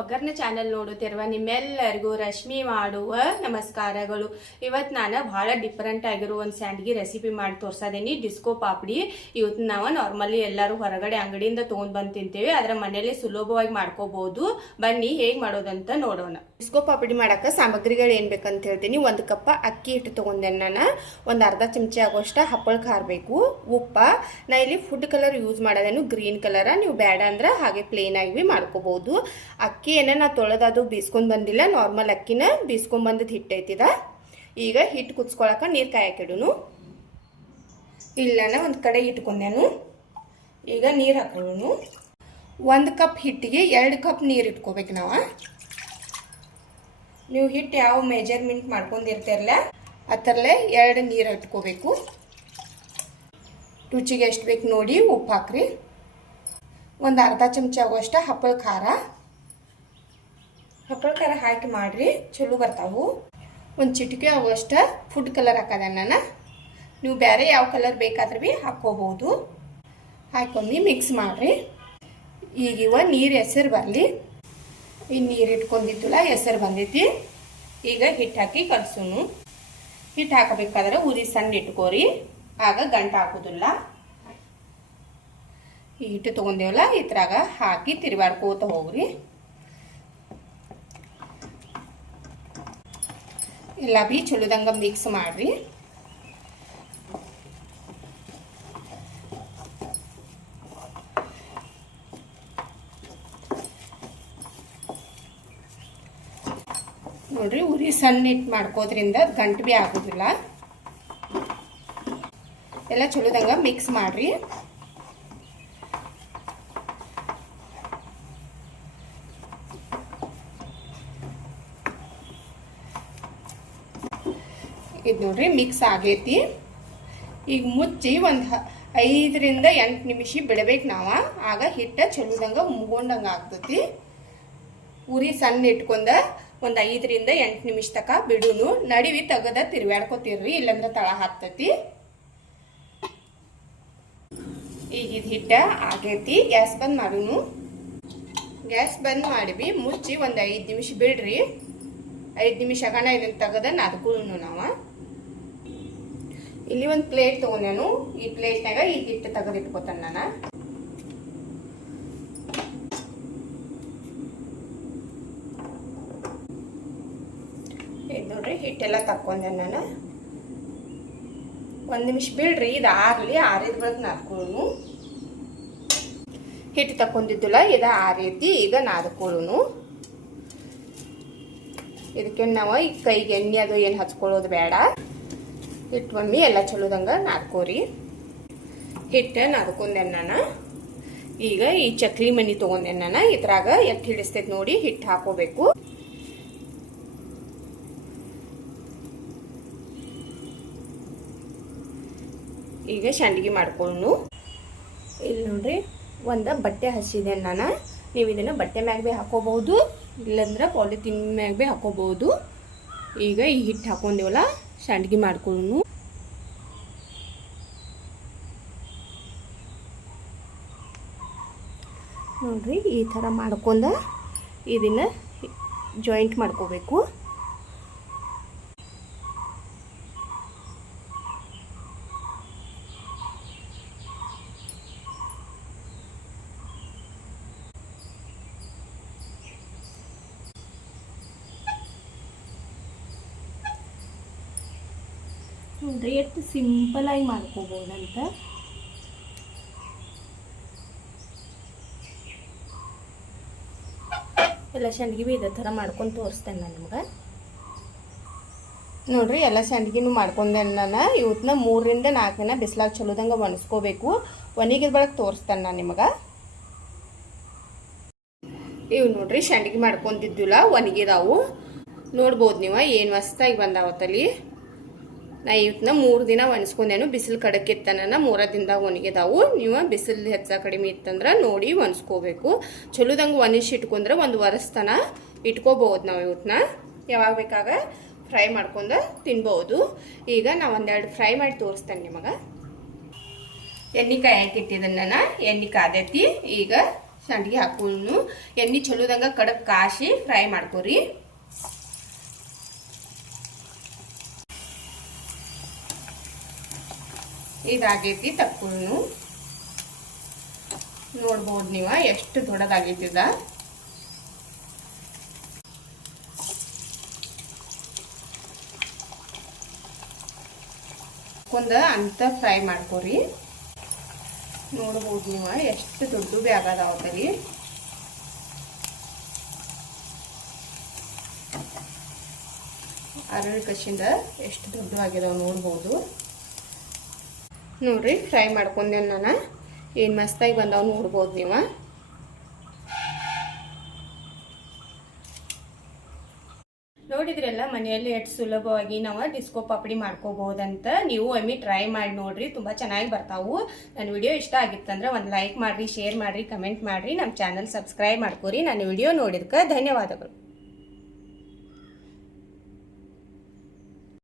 ಒಗ್ಗರಣೆ ಚಾನೆಲ್ ನೋಡುತ್ತಿರುವ ನಿಮ್ಮೆಲ್ಲರಿಗೂ ರಶ್ಮಿ ಮಾಡುವ ನಮಸ್ಕಾರಗಳು. ಇವತ್ತು ನಾನು ಬಹಳ ಡಿಫರೆಂಟ್ ಆಗಿರುವ ಒಂದು ಸ್ಯಾಂಡ್ಗಿ ರೆಸಿಪಿ ಮಾಡಿ ತೋರ್ಸದೇನಿ. ಡಿಸ್ಕೋ ಪಾಪಡಿ. ಇವತ್ತು ನಾವು ನಾರ್ಮಲಿ ಎಲ್ಲರೂ ಹೊರಗಡೆ ಅಂಗಡಿಯಿಂದ ತೊಗೊಂಡ್ ಬಂದು ತಿಂತೇವೆ, ಅದರ ಮನೆಯಲ್ಲಿ ಸುಲಭವಾಗಿ ಮಾಡ್ಕೋಬಹುದು. ಬನ್ನಿ ಹೇಗೆ ಮಾಡೋದಂತ ನೋಡೋಣ. ಡಿಸ್ಕೋ ಪಾಪಡಿ ಮಾಡಕ್ಕೆ ಸಾಮಗ್ರಿಗಳು ಏನ್ ಬೇಕಂತ ಹೇಳ್ತೀನಿ. 1 ಕಪ್ ಅಕ್ಕಿ ಹಿಟ್ಟು ತಗೊಂಡೆ ನಾನು. ಒಂದು ಅರ್ಧ ಚಮಚ ಆಗೋಷ್ಟ ಹಪ್ಪಳ ಖಾರ ಬೇಕು. ಉಪ್ಪ ನಾ ಇಲ್ಲಿ ಫುಡ್ ಕಲರ್ ಯೂಸ್ ಮಾಡೋದೇನು ಗ್ರೀನ್ ಕಲರ್. ನೀವು ಬೇಡ ಅಂದ್ರೆ ಹಾಗೆ ಪ್ಲೇನ್ ಆಗಿ ಮಾಡ್ಕೋಬಹುದು. ಅಕ್ಕಿಯನ್ನ ನಾ ತೊಳೆದು ಬೀಸ್ಕೊಂಡು ಬಂದಿಲ್ಲ, ನಾರ್ಮಲ್ ಅಕ್ಕಿನ ಬೀಸ್ಕೊಂಡು ಬಂದದ್ದು ಹಿಟ್ಟು ಐತಿದ. ಈಗ ಹಿಟ್ಟು ಕುದಿಸ್ಕೊಳಕ ನೀರು ಕಾಯಕ್ಕಿಡುನು. ಇಲ್ಲನ ಒಂದು ಕಡೆ ಇಟ್ಕೊಂಡೇನು. ಈಗ ನೀರು ಹಾಕೊಳ್ಳೋನು. 1 ಕಪ್ ಹಿಟ್ಟಿಗೆ 2 ಕಪ್ ನೀರು ಇಟ್ಕೋಬೇಕು ನಾವು. ನೀವು ಹಿಟ್ಟು ಯಾವ ಮೆಜರ್ಮೆಂಟ್ ಮಾಡ್ಕೊಂಡಿರ್ತಿರಲ್ಲ ಅದರಲ್ಲೇ 2 ನೀರು ಇಟ್ಕೋಬೇಕು. ರುಚಿಗೆ ಎಷ್ಟು ಬೇಕು ನೋಡಿ ಉಪ್ಪು ಹಾಕ್ರಿ. ಒಂದು ಅರ್ಧ ಚಮಚ ಆಗುವಷ್ಟು ಹಪ್ಪಳ ಖಾರ ಹಾಕಿ ಮಾಡ್ರಿ, ಚಲೋ ಬರ್ತಾವು. ಒಂದು ಚಿಟಿಕೆ ಆಗುವಷ್ಟು ಫುಡ್ ಕಲರ್ ಹಾಕದ ನಾನು. ನೀವು ಬೇರೆ ಯಾವ ಕಲರ್ ಬೇಕಾದ್ರೆ ಭೀ ಹಾಕ್ಕೋಬಹುದು. ಹಾಕೊಮ್ಮೆ ಮಿಕ್ಸ್ ಮಾಡಿರಿ. ಈಗಿವ ನೀರು ಹೆಸರು ಬರಲಿ. ಈ ನೀರು ಇಟ್ಕೊಂಡಿದ್ದಿಲ್ಲ, ಹೆಸರು ಬಂದೈತಿ. ಈಗ ಹಿಟ್ಟು ಹಾಕಿ ಕಲಸೋನು. ಹಿಟ್ಟು ಹಾಕಬೇಕಾದ್ರೆ ಉರಿ ಸಣ್ಣ ಇಟ್ಕೋರಿ, ಆಗ ಗಂಟು ಹಾಕೋದಿಲ್ಲ. ಈ ಹಿಟ್ಟು ತೊಗೊಂಡೇವಲ್ಲ ಇದ್ರಾಗ ಹಾಕಿ ತಿರುಗಾಡ್ಕೋತ ಹೋಗ್ರಿ. ಎಲ್ಲ ಭೀ ಚಲೋದಂಗ ಮಿಕ್ಸ್ ಮಾಡ್ರಿ. ನೋಡ್ರಿ, ಉರಿ ಸಣ್ಣ ಇಟ್ಟು ಮಾಡ್ಕೋದ್ರಿಂದ ಗಂಟು ಭೀ ಆಗೋದಿಲ್ಲ. ಎಲ್ಲ ಚಲೋದಂಗ ಮಿಕ್ಸ್ ಮಾಡ್ರಿ. ಇದು ನೋಡ್ರಿ ಮಿಕ್ಸ್ ಆಗೈತಿ. ಈಗ ಮುಚ್ಚಿ ಒಂದು 5 ರಿಂದ 8 ನಿಮಿಷ ಬಿಡಬೇಕು ನಾವು. ಆಗ ಹಿಟ್ಟ ಚಲೋದಂಗ ಮುಗೊಂಡಂಗೆ ಆಗ್ತೈತಿ. ಉರಿ ಸಣ್ಣ ಇಟ್ಕೊಂಡ ಒಂದು 5 ರಿಂದ 8 ನಿಮಿಷ ತಕ ಬಿಡುನು. ನಡಿವಿ ತೆಗದ ತಿರ್ವ್ಯಾಡ್ಕೋತಿರ್ರಿ, ಇಲ್ಲಂದ್ರೆ ತಳ ಹತ್ತೈತಿ. ಈಗ ಇದು ಹಿಟ್ಟ ಆಗೈತಿ. ಗ್ಯಾಸ್ ಬಂದ್ ಮಾಡುನು. ಗ್ಯಾಸ್ ಬಂದ್ ಮಾಡಿವಿ ಮುಚ್ಚಿ ಒಂದು 5 ನಿಮಿಷ ಬಿಡ್ರಿ. 5 ನಿಮಿಷ ಆಗಣ ಇದನ್ನ ತೆಗದ ನಾದ್ಕೊಳ್ಳೋನು ನಾವು. ಇಲ್ಲಿ ಒಂದು ಪ್ಲೇಟ್ ತಗೊಂಡೇನು. ಈ ಪ್ಲೇಟ್ನಾಗ ಈ ಹಿಟ್ಟು ತೆಗೆದಿಟ್ಕೋತಾನೆ ನಾನು. ಇದು ನೋಡ್ರಿ ಹಿಟ್ಟೆಲ್ಲ ತಕ್ಕೊಂಡೆ ನಾನು. 1 ನಿಮಿಷ ಬಿಡ್ರಿ, ಇದು ಆರ್ಲಿ. ಆರಿದ ಬಳಿಕ ನಾದ್ಕೊಳ್ಳೋನು. ಹಿಟ್ಟು ತಕ್ಕೊಂಡಿದ್ದಿಲ್ಲ, ಇದು ಆರೈತಿ. ಈಗ ನಾದ್ಕೊಳ್ಳೋನು. ಇದಕ್ಕೆ ನಾವು ಈ ಕೈಗೆ ಎಣ್ಣೆ ಅದು ಏನು ಹಚ್ಕೊಳ್ಳೋದು ಬೇಡ. ಹಿಟ್ಟು ಮಮ್ಮಿ ಎಲ್ಲ ಚಲೋದಂಗ ನಾದ್ಕೋರಿ. ಹಿಟ್ಟು ನಾದ್ಕೊಂಡೆ ನಾನು. ಈಗ ಈ ಚಕ್ಲಿ ಮನಿ ತೊಗೊಂಡೆ ನಾನು. ಇದ್ರಾಗ ಎತ್ತು ಹಿಡಿಸ್ತೈತಿ ನೋಡಿ ಹಿಟ್ಟು ಹಾಕೋಬೇಕು. ಈಗ ಸಂಡಿಗೆ ಮಾಡ್ಕೊಳ್ಳೋನು. ಇಲ್ಲಿ ನೋಡ್ರಿ ಒಂದು ಬಟ್ಟೆ ಹಸಿದೆ ನಾನು. ನೀವು ಇದನ್ನು ಬಟ್ಟೆ ಮ್ಯಾಗ ಭೀ ಹಾಕೋಬಹುದು, ಇಲ್ಲಂದ್ರೆ ಪಾಲಿಥಿನ್ ಮ್ಯಾಗ ಭೀ ಹಾಕೋಬಹುದು. ಈಗ ಈ ಹಿಟ್ಟು ಹಾಕೊಂಡಿವಲ್ಲ ಸಂಡಿಗೆ ಮಾಡ್ಕೊಳ್ಳೋನು. ನೋಡ್ರಿ ಈ ಥರ ಮಾಡ್ಕೊಂಡ ಇದನ್ನ ಜಾಯಿಂಟ್ ಮಾಡ್ಕೋಬೇಕು. ನೋಡ್ರಿ ಎಷ್ಟು ಸಿಂಪಲ್ ಆಗಿ ಮಾಡ್ಕೋಬಹುದಂತ. ಎಲ್ಲ ಸಂಡಿಗೆ ಭೀ ಇದೇ ಥರ ಮಾಡ್ಕೊಂಡು ತೋರಿಸ್ತೇನೆ ನಾನು ನಿಮ್ಗೆ. ನೋಡ್ರಿ ಎಲ್ಲ ಸಂಡಿಗೆನೂ ಮಾಡ್ಕೊಂಡೆ ನಾನು. ಇವತ್ತನ್ನ 3 ರಿಂದ 4 ದಿನ ಬಿಸಿಲಾಗ ಚಲೋದಂಗೆ ಒಣಸ್ಕೋಬೇಕು. ಒಣಗಿದ ಬಳಕ ತೋರಿಸ್ತೇನೆ ನಾನು ನಿಮಗೆ. ಇವು ನೋಡ್ರಿ ಸಂಡಿಗೆ ಮಾಡ್ಕೊಂಡಿದ್ದಿಲ್ಲ, ಒಣಗಿದಾವು. ನೋಡ್ಬೋದು ನೀವು ಏನು ಮಸ್ತಾಗಿ ಬಂದಾವತ್ತಲ್ಲಿ. ನಾ ಇವತ್ತನ್ನ 3 ದಿನ ಒಣಸ್ಕೊಂಡೇನು. ಬಿಸಿಲು ಕಡಕಿತ್ತ ನಾನು 3 ದಿನದಾಗ ಒಣಗಿದಾವು. ನೀವು ಬಿಸಿಲು ಹೆಚ್ಚ ಕಡಿಮೆ ಇತ್ತಂದ್ರೆ ನೋಡಿ ಒಣಸ್ಕೋಬೇಕು. ಚಲೋದಂಗೆ ಒಣಗಿಸಿ ಇಟ್ಕೊಂಡ್ರೆ 1 ವರ್ಷ ತನ ಇಟ್ಕೋಬಹುದು ನಾವು. ಇವತ್ತನ್ನ ಯಾವಾಗ ಬೇಕಾಗ ಫ್ರೈ ಮಾಡ್ಕೊಂಡು ತಿನ್ಬೋದು. ಈಗ ನಾ ಒಂದೆರಡು ಫ್ರೈ ಮಾಡಿ ತೋರಿಸ್ತೇನೆ ನಿಮಗೆ. ಎಣ್ಣೆ ಕಾಯಕ್ಕೆ ಇಟ್ಟಿದ್ದನ್ನು ನಾನು. ಎಣ್ಣೆ ಕಾದೈತಿ. ಈಗ ಸಂಡಿಗೆ ಹಾಕೋನು ಎಣ್ಣೆ ಚಲೋದಂಗ ಕಡಕ್ ಕಾಶಿ ಫ್ರೈ ಮಾಡ್ಕೋರಿ. ಇದಾಗೈತಿ ತಕ್ಕೊಳ್ಳು. ನೋಡ್ಬೋದು ನೀವ ಎಷ್ಟು ದೊಡ್ಡದಾಗೈತಿ ಇದ. ಅಂತ ಫ್ರೈ ಮಾಡ್ಕೋರಿ. ನೋಡ್ಬೋದು ನೀವ ಎಷ್ಟು ದೊಡ್ಡ ಬ್ಯಾಗ್ ಅದಾವತ್ತರಿ. ಅರಳಿ ಕಸಿಂದ ಎಷ್ಟು ದೊಡ್ಡವಾಗಿದಾವ ನೋಡ್ಬೋದು. ನೋಡ್ರಿ ಫ್ರೈ ಮಾಡ್ಕೊಂಡೆ ನಾನು. ಏನು ಮಸ್ತಾಗಿ ಬಂದಾವ ನೋಡ್ಬೋದು ನೀವು. ನೋಡಿದ್ರಲ್ಲ ಮನೆಯಲ್ಲಿ ಎಷ್ಟು ಸುಲಭವಾಗಿ ನಾವು ಡಿಸ್ಕೋ ಪಾಪಡಿ ಮಾಡ್ಕೋಬಹುದಂತ. ನೀವು ಒಮ್ಮೆ ಟ್ರೈ ಮಾಡಿ ನೋಡ್ರಿ, ತುಂಬಾ ಚೆನ್ನಾಗಿ ಬರ್ತಾವು. ನನ್ನ ವಿಡಿಯೋ ಇಷ್ಟ ಆಗಿತ್ತಂದ್ರೆ ಒಂದು ಲೈಕ್ ಮಾಡ್ರಿ, ಶೇರ್ ಮಾಡ್ರಿ, ಕಮೆಂಟ್ ಮಾಡ್ರಿ, ನಮ್ಮ ಚಾನಲ್ ಸಬ್ಸ್ಕ್ರೈಬ್ ಮಾಡ್ಕೋರಿ. ನನ್ನ ವಿಡಿಯೋ ನೋಡಿದ್ಕೆ ಧನ್ಯವಾದಗಳು.